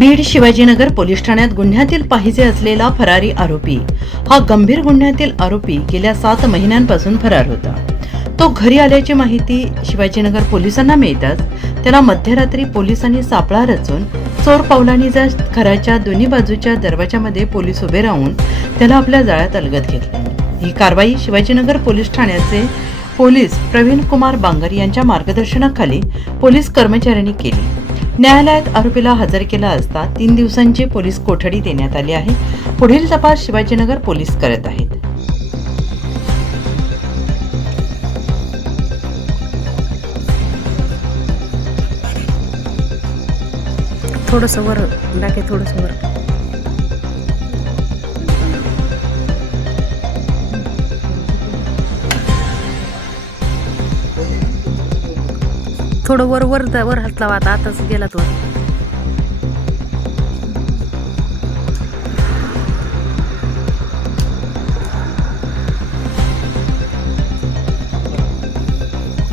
Beed Shivajinagar police ठाण्यात गुन्ह्यातील पाहिजे असलेला फरारी आरोपी हा गंभीर गुन्ह्यातील आरोपी गेल्या 7 महिन्यांपासून फरार होता। तो घरी आल्याची माहिती शिवाजीनगर पोलिसांना मिळताच त्याला मध्यरात्री पोलिसांनी सापळा रचून चोर पावलांनी जात घराच्या दोन्ही बाजूच्या दरवाजामध्ये पोलीस उभे राहून त्याला आपल्या जाळ्यात अलगद घेतले। ही कारवाई शिवाजीनगर पोलीस ठाण्याचे पोलीस प्रवीण कुमार बांगर यांच्या मार्गदर्शनाखाली पोलीस कर्मचाऱ्यांनी केली। न्यायालयात आरोपीला हजर केला असता 3 दिवसांची पोलीस कोठडी देण्यात आली आहे। पुढील तपास शिवाजीनगर पोलीस करत आहेत। थोडंसं वर टाके, थोडंसं वर थोडं वर वर वर हात लावा। आताच गेला तो।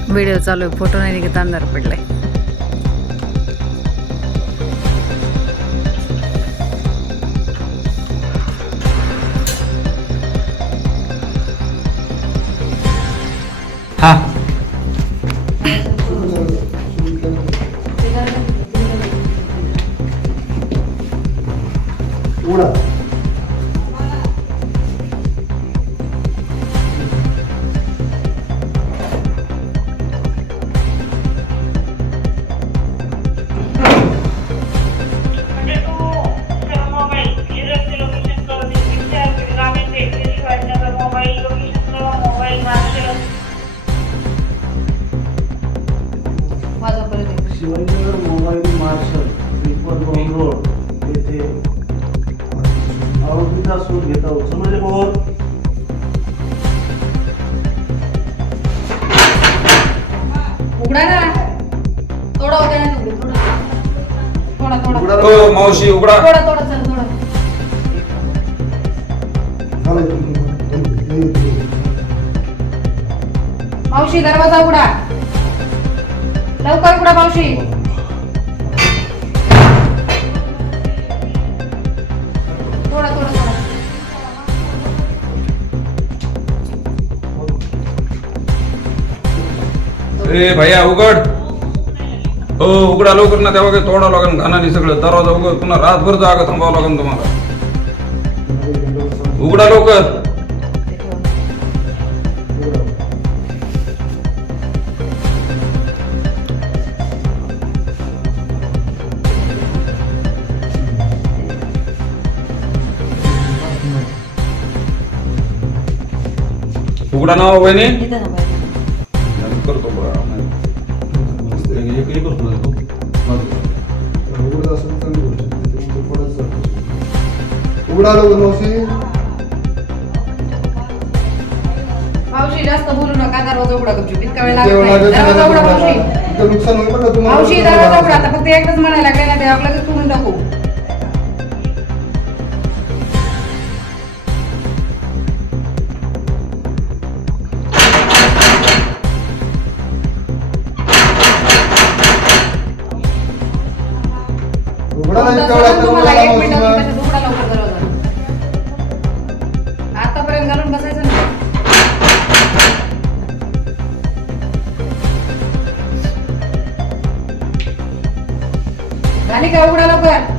व्हिडिओ चालू आहे, फोटो नाही निघत, अंधार पडलाय। हा उडा Shivajinagar mobile marshal report road येथे आरोपीचा शोध घेत आहोत। समजले भाऊ? उघडा ना, थोडा होता ना, थोडा थोडा ओ मावशी उघडा। थोडा थोडा चल, थोडा मावशी दरवाजा उघडा, लवकर उघडा मावशी। थोडा थोडा थोडा ए भैया उघड। हो उघडा लवकर ना, तेव्हा काही तोडा लागेल घाणाने सगळं। दरवाजा उघड, पुन्हा रातभर जागा थांबावं लागेल तुम्हाला। उघडा लवकर। उघडा ना वहिनी। करतो बघा उघडा लवकर मावशी। मावशी जास्त बोलू नका, दरवाजा उघडा गपचूप। इतका वेळ लागत नाही, दरवाजा उघडा मावशी। नुकसान होईल बघा तुम्हाला। मावशी दरवाजा उघडा, आता फक्त एकच म्हणायला लागले ना, ते आपल्याला सोडून टाकू। उघडा नाही तुम्हाला 1 मिनिट उघडा लवकर दरवाजा। आतापर्यंत घालून बसायचं ना। झाली का? उघडा लवकर।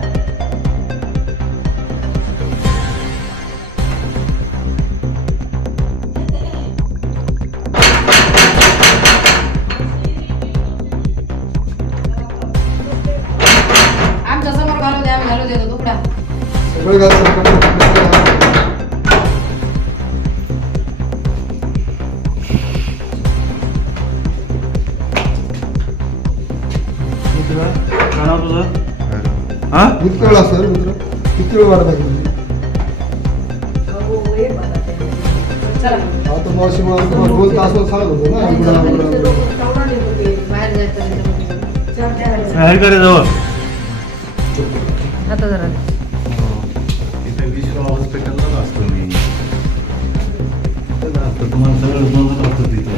आमच्या समोर घालू द्या, आम्ही घालू देतो। उघडा। सगळे घाल। किती वेळ सर मित्र? किती वेळ वाट बघितली? चला आता मावशी मला तुम्हाला 2 तास सांगत होतो ना। आता जरा इथे विश्व हॉस्पिटललाच असतो मी। तुम्हाला सगळं बंद असतं तिथे।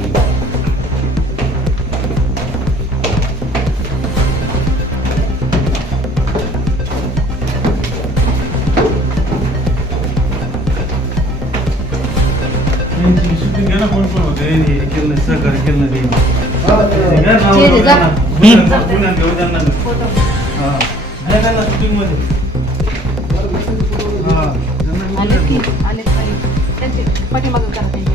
शूटिंग घ्या ना, कोण कोण होते हे केलं नाही, सहकार्य केलं नाही जे जे जा. पुण्यात घेऊन त्यांना हा घ्या त्यांना शूटिंग मध्ये हा आले की आले त्यांची पाठीमागं करा त्यांची.